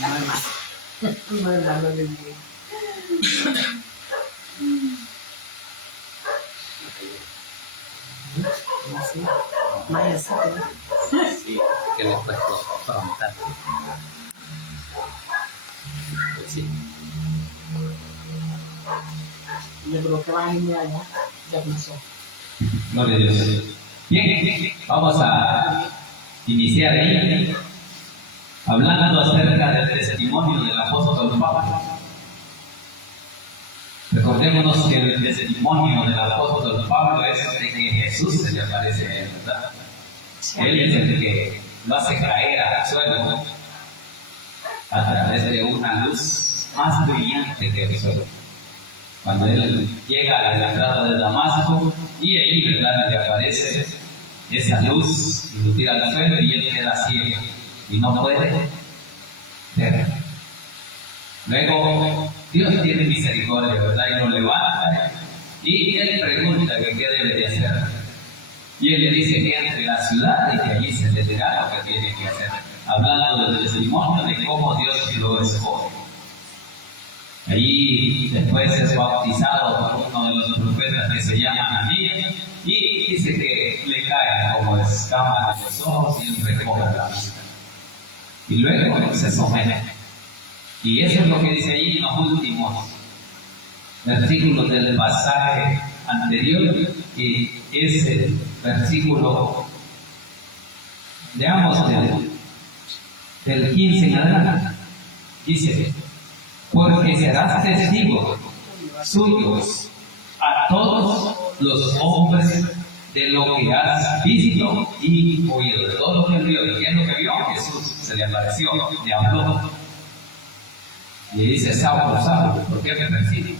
No es malo. No es malo del bien. Así. Más exacto. Sí, que le cuesta afrontar. Pues sí. Yo creo que va a ir allá. Ya pensó. Gloria a Dios. Bien, vamos a iniciar ahí hablando acerca del testimonio del apóstol Pablo. Recordémonos que el testimonio del apóstol Pablo es de que Jesús se le aparece a él, ¿verdad? Él es el que lo hace caer al suelo a través de una luz más brillante que el sol. Cuando él llega a la entrada de Damasco y ahí, ¿verdad?, le aparece esa luz y lo tira al suelo y él queda ciego y no puede ver. Luego Dios tiene misericordia, ¿verdad?, y lo levanta y él pregunta que qué debe de hacer. Y él le dice que entre la ciudad y que allí se le dirá lo que tiene que hacer, hablando del testimonio de cómo Dios lo escoge. Allí después es bautizado por uno de los profetas que se llama Ananías y dice que le caen como escamas de los ojos y él recobra la vista. Y luego se somete. Y eso es lo que dice allí en los últimos versículos del pasaje anterior, y ese versículo, veamos del 15 en adelante, dice: porque serás testigo suyos a todos los hombres de lo que has visto y oído, de todo lo que él vio. ¿Y qué es lo que vio? Jesús se le apareció, le habló. Y dice: Saulo, Saulo, ¿por qué me persigues?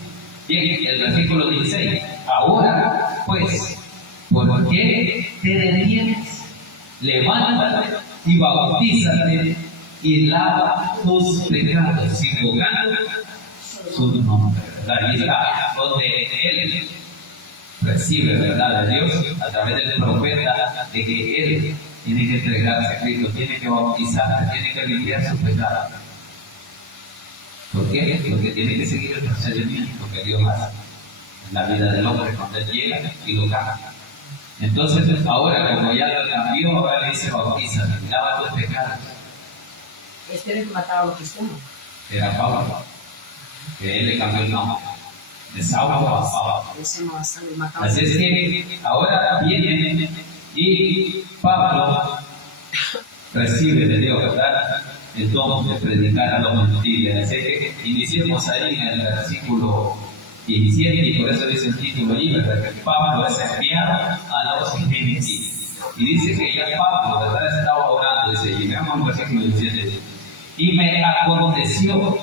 Bien, el versículo 16: ahora, pues, ¿por qué te detienes? Levántate y bautízate y lava tus pecados, invocando su nombre. ¿Verdad? Y está donde él recibe, ¿verdad?, de Dios a través del profeta, de que él tiene que entregarse a Cristo, tiene que bautizarse, tiene que limpiar sus pecados. ¿Por qué? Porque tiene que seguir el procedimiento que Dios hace en la vida del hombre cuando él llega y lo cambia. Entonces, ahora, como ya lo cambió, ahora le dice: bautízate, lava tus pecados. Este era el que mataba a los cristianos. Era Pablo, que él le cambió el nombre de Saulo a Pablo. Ese no va a salir matado. Así es que ahora viene y Pablo recibe de Dios, ¿verdad?, el don de predicar a los gentiles. Así que iniciemos ahí en el versículo 17, y por eso dice el título allí, ¿verdad?, que Pablo es enviado a los gentiles. Y dice que ya Pablo, ¿verdad?, estaba orando, dice, llegamos al versículo 17: y me aconteció,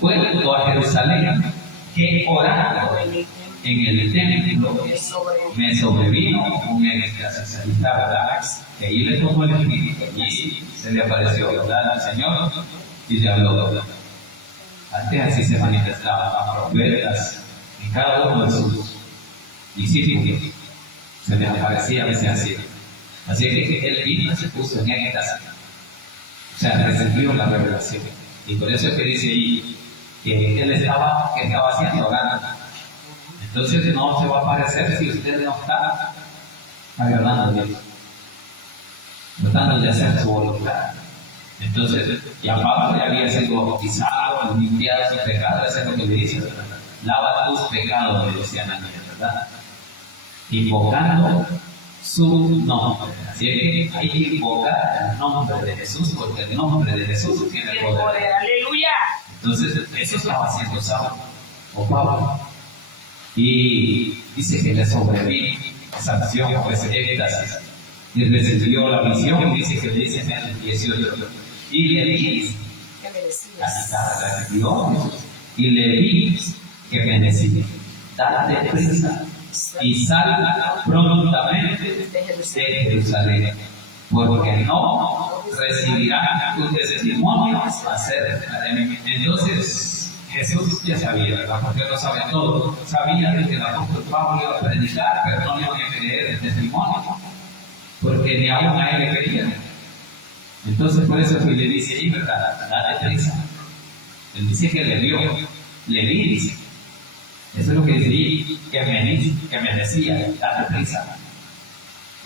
vuelto a Jerusalén, que orando en el templo me sobrevino un éxtasis. Ahí está, ¿verdad?, que ahí le tomó el espíritu y se le apareció, ¿verdad?, al Señor y le habló, ¿verdad? Antes así se manifestaban a profetas en cada uno de sus discípulos, se les aparecía a veces así. Así que él vino y se puso en éxtasis, o sea, recibió la revelación. Y por eso es que dice ahí que él estaba haciendo orando. Entonces no se va a aparecer si usted no está agradando a Dios, tratando de hacer su voluntad. Entonces, ya Pablo ya había sido bautizado, limpiado sus pecados. Eso es lo que le dice, ¿verdad? Lava tus pecados, le decía Ananías, ¿verdad?, invocando su nombre. Así es que hay que invocar el nombre de Jesús, porque el nombre de Jesús tiene poder. ¡Aleluya! Entonces, eso estaba haciendo Saulo o Pablo. Y dice que le sobrevino esa acción o ese éxtasis. Y recibió la visión, y dice que le dice en el 18: y le vi, y le vi que me decía: date prisa y sal prontamente de Jerusalén, porque no recibirán tu testimonio acerca de mí. Entonces, Jesús ya sabía, ¿verdad?, porque Él lo sabe todo. Sabía de que el apóstol Pablo iba a predicar, pero no le iba a creer el testimonio, porque ni aún a él le creían. Entonces, por eso es que le dice ahí, ¿verdad?, date prisa, Él dice que le vio, le vi, dice. Eso es lo que dice ahí, que me decía, date prisa.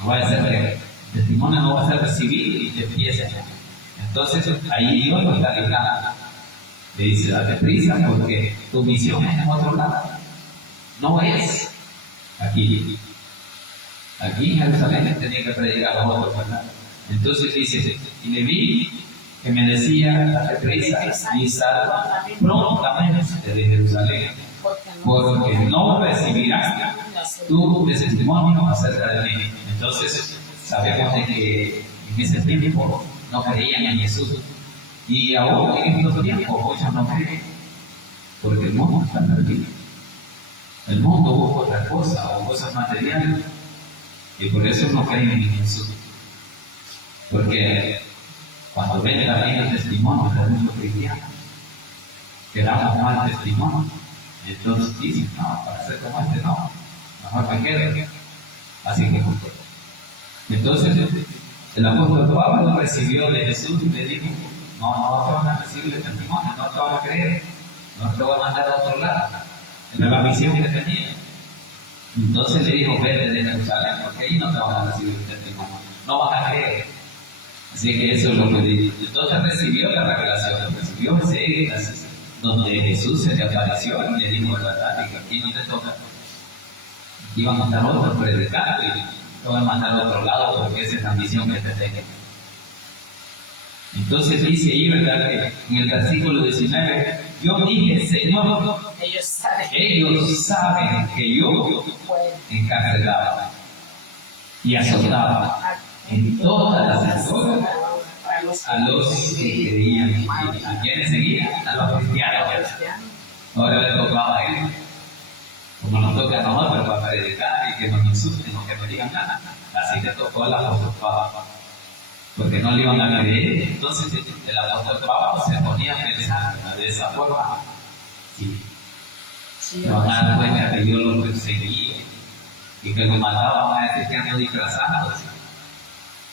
No va a ser el testimonio, no va a ser recibir y te empieza. Entonces ahí Dios lo está dejando. Le dice, date prisa porque tu misión es en otro lado. No es aquí. Aquí en Jerusalén tenía que predicar a los otros, ¿verdad? Entonces dice, y le vi que me decía, date prisa y sal prontamente de Jerusalén, porque no recibirás tu testimonio acerca de mí. Entonces sabemos de que en ese tiempo no creían en Jesús. Y ahora en estos tiempos muchos no creen, porque el mundo está perdido. El mundo busca otra cosa, o cosas materiales, y por eso no creen en Jesús. Porque cuando ven también el testimonio de muchos cristianos, que damos mal testimonio, entonces dicen, no, para ser como este no, mejor me quedo. Así que entonces el apóstol Pablo recibió de Jesús y le dijo, no te van a recibir el testimonio, no te van a creer, no te van a mandar a otro lado. Era la misión que tenía. Entonces le dijo, vete de Jerusalén, porque ahí no te van a recibir el testimonio, no van a creer. Así que eso es lo que dijo. Entonces recibió la revelación, recibió ese éxtasis, donde Jesús se le apareció y le dijo, verdad, que aquí no te toca. Aquí van a estar otros predicando y te van a mandar a otro lado porque esa es la misión que te tengo. Entonces dice ahí, ¿verdad? Que en el versículo 19, yo dije, Señor, ellos saben que yo encarcelaba y azotaba en todas las sinagogas a los que creían. ¿A quiénes seguían? A los cristianos. Ahora le tocaba a él. Como nos toca a nosotros para predicar y que nos insulten o que no digan nada. Así que tocó al apóstol Pablo. Porque no le iban a creer. Entonces el apóstol Pablo se ponía a pensar de esa forma. Sí. Se van a dar cuenta que Dios los perseguía y que los mataban a cristianos disfrazados.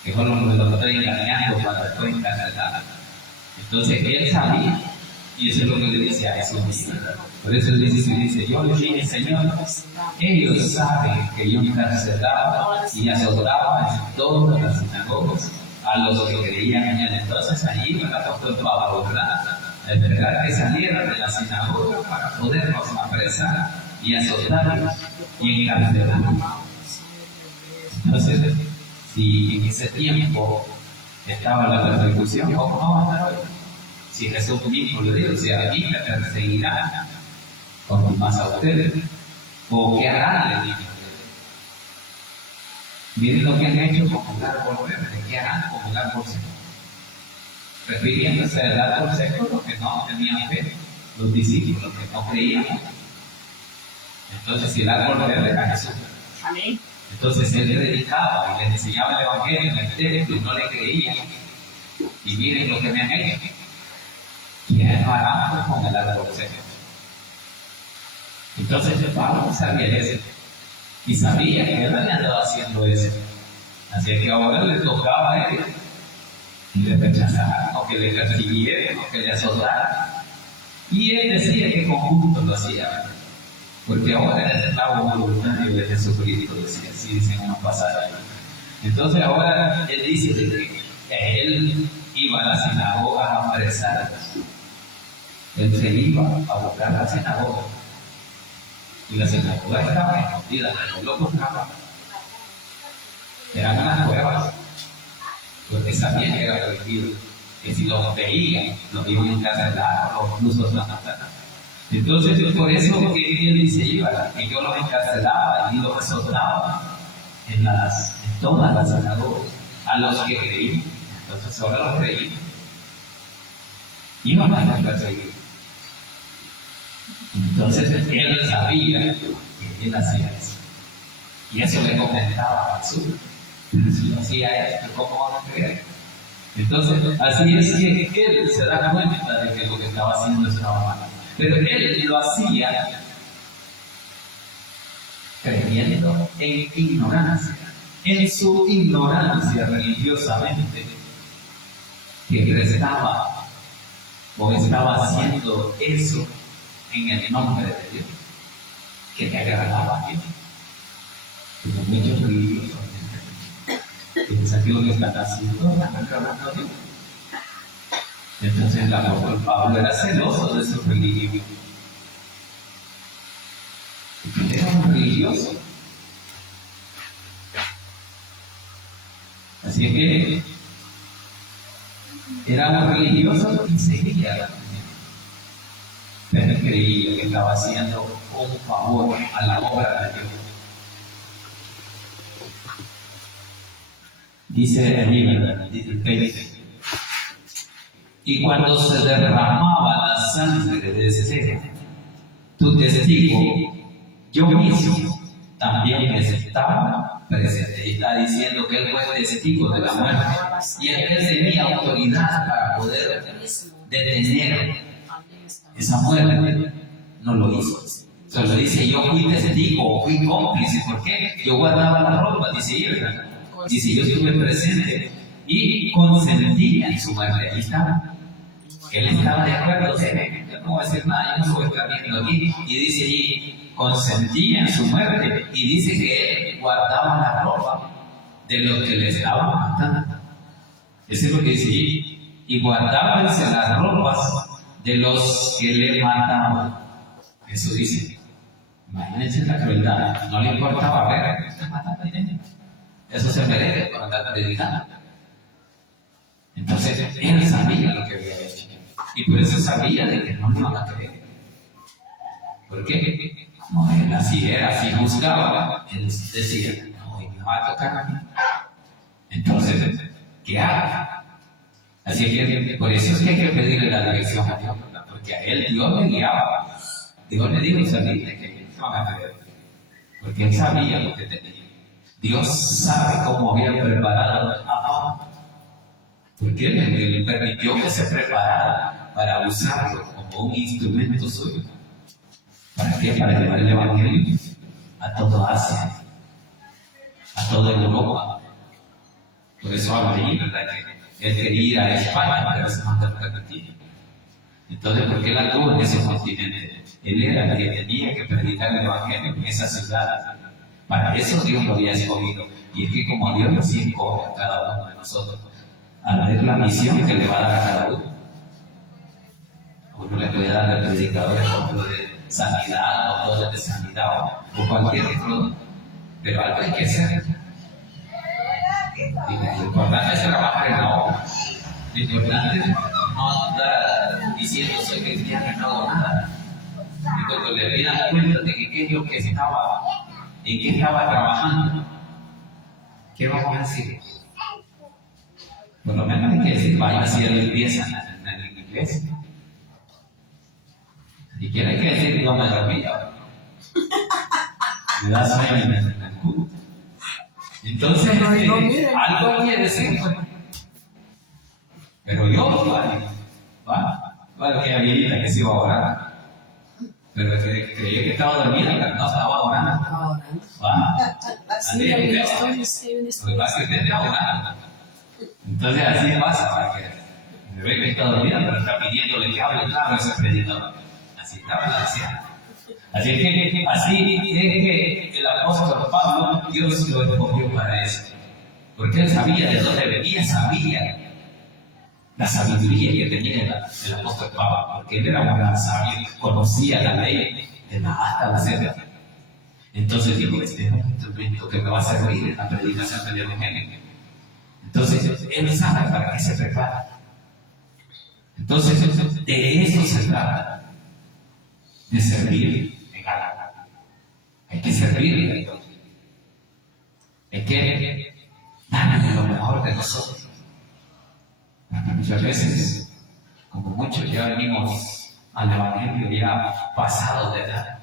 Que solo los estoy engañando cuando estoy encarcelado. Entonces él sabía. Y eso es lo que le dice a Jesús. Por eso él dice, yo le dije, Señor, ellos saben que yo encarcelaba y azotaba en todas las sinagogas a los que creían en él. Entonces allí el apóstol Pablo, ¿verdad? Es verdad que salieron de la sinagoga para podernos apresar y azotarlos y encarcelarlos. Entonces, si en ese tiempo estaba la persecución, ¿cómo no va a estar hoy? Si Jesús mismo le dijo, si a mí me perseguirán, como más a ustedes, o qué harán, le dijo. Miren lo que han hecho con el árbol verde, ¿qué harán con el árbol seco? Refiriéndose al árbol seco, los que no tenían fe, los discípulos que no creían. Entonces, si el árbol verde era Jesús. Amén. Entonces él predicaba y les enseñaba el evangelio en el templo y no le creían. Y miren lo que me han hecho. ¿Quién hará con el árbol seco? Entonces Pablo sabía eso. Y sabía que él había andado haciendo eso. Así que ahora le tocaba a él. Y le rechazaran, o que le persiguieran, o que le azotaran. Y él decía que con gusto lo hacía. Porque ahora era el esclavo voluntario de Jesucristo, decía, así dicen unos pasajes. Entonces ahora él dice que él iba a la sinagoga a apresarlos. Él se iba a buscar la sinagoga. Y la sinagoga estaba escondida, él lo buscaba. Eran unas cuevas, porque sabían que era prohibido. Que si los veían, los iban a encarcelar, o incluso los mataban. Entonces, por eso que él dice, que yo los encarcelaba y los azotaba en todas las sinagogas, a los que creían. Entonces, ahora los creían. Iban a perseguir. Entonces, él sabía que él hacía eso. Y eso le comentaba a Jesús. Si lo hacía esto, ¿cómo van a creer? Entonces, así es que él se da cuenta de que lo que estaba haciendo estaba mal. Pero él lo hacía creyendo en ignorancia, en su ignorancia religiosamente, que prestaba o estaba haciendo eso en el nombre de Dios, que te agradaba a Dios. Pero muchos religiosos piensan que lo que están haciendo es agradando a Dios. Entonces el apóstol Pablo era celoso de su religión. Era un religioso. Así que era un religioso y seguía la religión. Pero creía que estaba haciendo un favor a la obra de Dios. Dice allí, ¿verdad? Dice el 20. Y cuando se derramaba la sangre de Esteban, tu testigo, yo mismo también estaba presente. Y está diciendo que él fue testigo de la muerte. Y él tenía autoridad para poder detener esa muerte. No lo hizo. Solo dice, yo fui testigo, fui cómplice. ¿Por qué? Yo guardaba la ropa, dice Irra. Dice, yo estuve presente y consentí en su muerte. Ahí estaba. Él estaba de acuerdo, yo no voy a decir nada, yo no lo voy a estar viendo aquí. Y dice allí, consentía en su muerte. Y dice que él guardaba la ropa de los que le estaban matando. Eso es lo que dice allí. Y guardaba las ropas de los que le mataban. Eso dice. Imagínense la crueldad. No le importaba ver. Eso se merece por andar predicando. Entonces, él sabía lo que había hecho. Y por eso sabía de que no le iban a creer. ¿Por qué? Como él así era, así juzgaba, él decía, no, y me va a tocar a mí. Entonces, ¿qué haga? Así que por eso es que hay que pedirle la dirección a Dios, ¿verdad? Porque a él Dios le guiaba. Dios le dijo, sabía que no van a creer. Porque él sabía lo que tenía. Dios sabe cómo había preparado a Pablo. Porque él le permitió que se preparara para usarlo como un instrumento suyo. ¿Para qué? Para llevar el Evangelio a toda Asia, a toda Europa. Por eso habla ahí, ¿verdad? Que él quería ir a España, pero se no te permitía. Entonces, ¿por qué él actuó en ese continente? Él era el que tenía que predicar el Evangelio en esa ciudad. Para eso Dios lo había escogido. Y es que como Dios nos escoge a cada uno de nosotros, a ver la misión que le va a dar a cada uno. Uno le puede dar al predicador ejemplo de sanidad, o de sanidad, o cualquier otro, pero algo hay que hacer. Lo importante es trabajar en la obra. Lo importante es no andar diciendo soy cristiano y no hago nada. Y cuando le pidan cuenta de que qué es lo que estaba, en qué estaba trabajando, ¿qué vamos a decir? Por lo menos hay que decir, vaya a hacer limpieza en la iglesia. Si quiere hay que decir, yo me dormía. Me da sueño en el culto. Entonces, algo hay que decir. Pero yo, vale, que habilita que se iba a orar. Pero creía que estaba dormida, pero no estaba orando. Así es, lo que pasa es que usted está orando. Entonces así pasa, para que me ve que está dormida, pero está pidiéndole que hable claro ese predicador. Así estaba la anciana. Así es que el apóstol Pablo, Dios lo escogió para eso. Porque él sabía de dónde venía, sabía la sabiduría que tenía el apóstol Pablo, porque él era un gran sabio, conocía la ley hasta la Z. Entonces dijo, este es un instrumento que me va a servir en la predicación del Evangelio. Entonces, él sabe para qué se prepara. Entonces, de eso se trata, de servir en algo. Hay que servirle a Dios. Hay que darle lo mejor de nosotros. Porque muchas veces, como muchos ya venimos al Evangelio ya pasados de edad,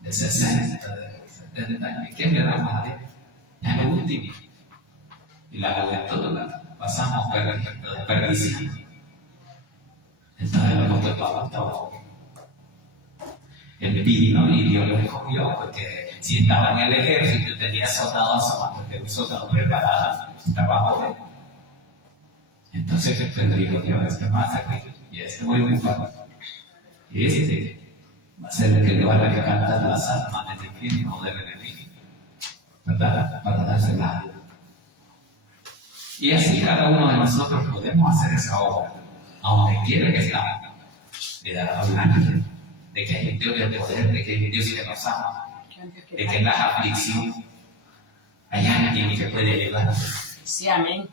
de 60, de 70 años, ¿quién le da más a Dios? Ya lo último. Y la juventud la pasamos desperdiciando. Entonces el apóstol Pablo estaba él vino y Dios lo escogió, porque si estaba en el ejército tenía soldados a mano, porque un soldado preparado, trabajo de él. Entonces Pedro dijo, Dios, ¿qué más aquí? y este voy a ocupar. Este va a ser el que le va a rescatar las almas del infierno o del enemigo, ¿verdad? Para darse la alma. Y así cada uno de nosotros podemos hacer esa obra, aunque quiera que está, de dar hablar de que hay un Dios de poder, de que hay un Dios que nos ama, de que en las aflicciones hay alguien que puede ayudar. Sí, amén.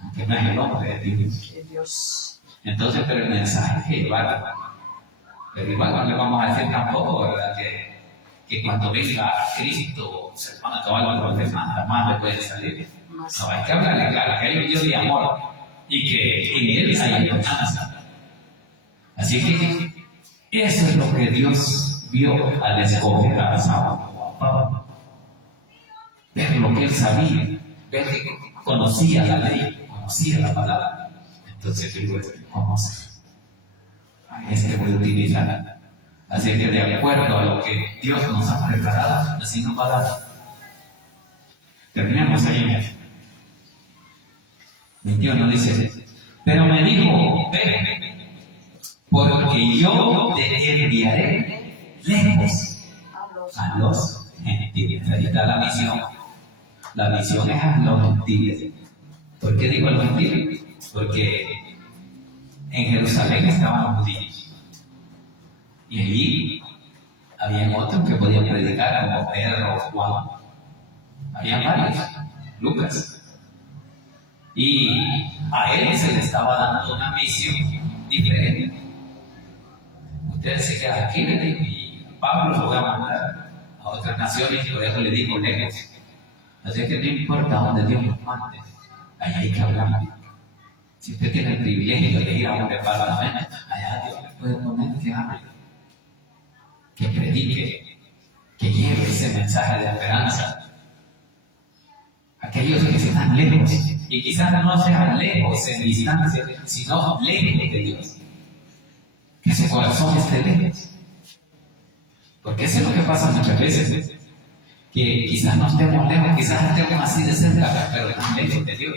Aunque no es el hombre de Dios. Que Dios. Entonces, pero el mensaje es llevar. Pero igual no le vamos a decir tampoco, ¿verdad? Que cuando venga Cristo se van a acabar los problemas, jamás le pueden salir. No, hay que hablarle claro, que hay un Dios de amor y que en Él hay esperanza. Así que eso es lo que Dios vio al escoger a Pablo. Ver lo que él sabía, ver que conocía la ley, conocía la palabra. Entonces digo, conoce. A este voy a utilizar. Así que de acuerdo a lo que Dios nos ha preparado, así nos va a dar. Terminamos ahí. 21 dice, pero me dijo, ve, porque yo te enviaré lejos a los gentiles. Ahí está la misión. La misión es a los gentiles. ¿Por qué digo a los gentiles? Porque en Jerusalén estaban los judíos. Y allí habían otros que podían predicar, como Pedro o Juan. Habían varios, Lucas. Y a él se le estaba dando una misión diferente. Ustedes se quedan aquí, y Pablo lo va a mandar a otras naciones, y por eso le digo lejos. Así que no importa dónde Dios nos mande, ahí hay que hablar. Si usted tiene el privilegio de ir a un departamento, allá Dios le puede poner que hable, que predique, que lleve ese mensaje de esperanza. Aquellos que están lejos, y quizás no sean lejos en distancia, sino lejos de Dios. Que su corazón esté lejos. Porque eso es lo que pasa muchas veces, que quizás no estemos lejos, quizás estemos así de cerca, pero tan lejos de Dios.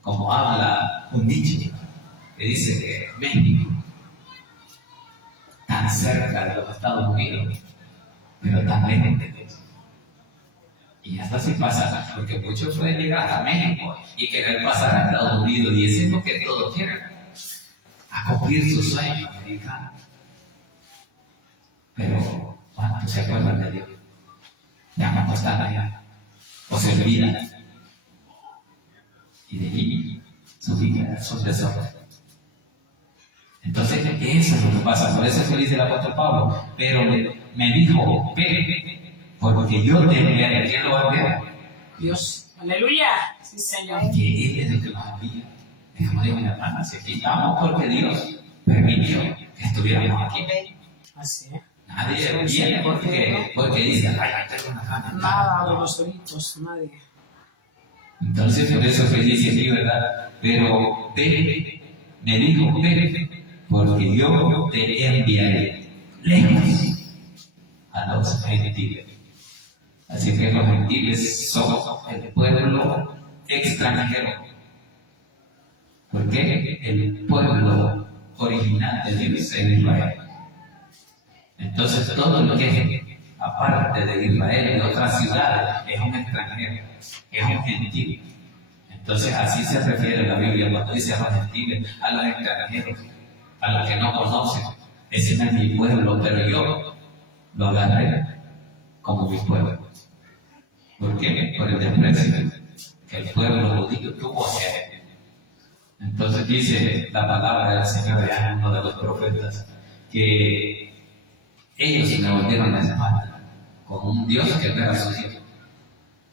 Como habla un dicho que dice que México, tan cerca de los Estados Unidos, pero tan lejos de Dios. Y hasta así pasa, porque muchos pueden llegar a México y querer pasar a Estados Unidos, y eso es lo que todos quieren, a cumplir su sueño americano. Pero, ¿cuántos se acuerdan de Dios? Ya cuando están allá, o se olvidan. Y de allí su vida, sus desorden. Entonces, eso es lo que pasa. Por eso es que dice el apóstol Pablo, pero me dijo, ve, porque yo te enviaré. ¿Quién lo va a enviar? Dios. Aleluya. Sí, Señor. Que Él es el que nos envía. Como digo mi hermana, si aquí estamos porque Dios permitió que estuviéramos aquí. Así es. Nadie viene porque dice, ay, tengo una gana. Nada de los solitos, nadie. Entonces, por eso que dice aquí, ¿verdad? Pero ve, me dijo, ve, porque yo te enviaré lejos a los gentiles. Así que los gentiles son el pueblo extranjero. Porque el pueblo original de Dios es Israel. Entonces todo lo que es aparte de Israel y de otras ciudades es un extranjero, es un gentil. Entonces así se refiere la Biblia cuando dice a los gentiles, a los extranjeros, a los que no conocen. Ese no es mi pueblo, pero yo lo agarré como mi pueblo. ¿Por qué? Por el desprecio que el pueblo judío tuvo hacia él. Entonces dice la palabra del Señor, ya uno de los profetas, que ellos se le volvieron la espalda con un Dios que no era su Dios,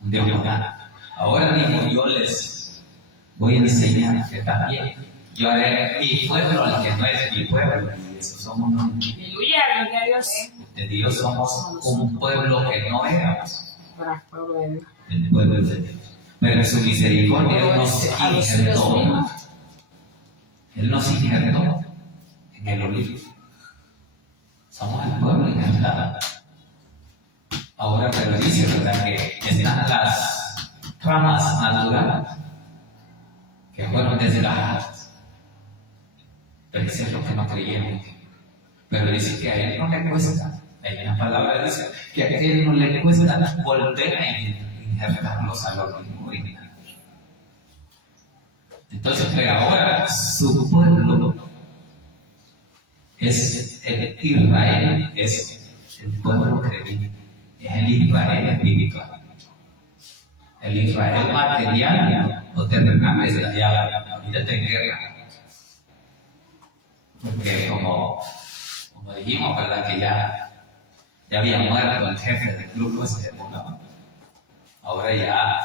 un Dios mundano. Ahora mismo yo les voy a enseñar que también yo haré mi pueblo al que no es mi pueblo. Y eso somos nosotros. Aleluya, gloria a Dios. De Dios somos un pueblo que no éramos. Para el pueblo de Dios. El pueblo de Dios. Pero en su misericordia Él nos injertó. Él nos injertó en el olivo. Somos el pueblo injertado. Ahora, pero dice, ¿verdad? Que están las ramas naturales que fueron desde las alas. Pero eso es lo que no creyeron. Pero dice que a él no le cuesta. Hay una palabra que dice que a él no le cuesta volver a injertarlos a los originales. Entonces, pero ahora su pueblo es el Israel, es el pueblo creyente, es el Israel espiritual. El Israel material o terrenal es allá, olvídate en guerra. Porque como dijimos, ¿verdad? Que ya había muerto el jefe del grupo ese de Moab. Ahora ya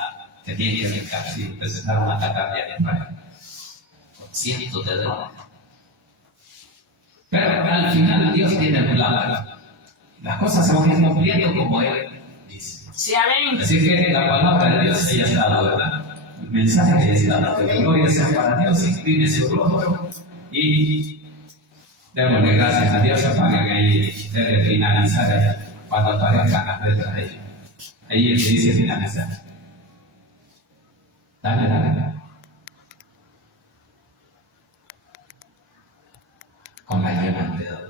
tenían que dedicarse y empezaron a atacar ya en Israel con cientos de drones. Pero al final Dios tiene el plan, ¿verdad? Las cosas se van a ir cumpliendo como Él dice. Sí, amén. Así que la palabra de Dios ya está dada, ¿verdad? El mensaje ya está dado. Que gloria sea para Dios, incline su rostro y démosle gracias a Dios para que ahí debe finalizar cuando aparezcan las letras de ellos. Ahí el que dice finalizar. Dale. Con la llena de dedo.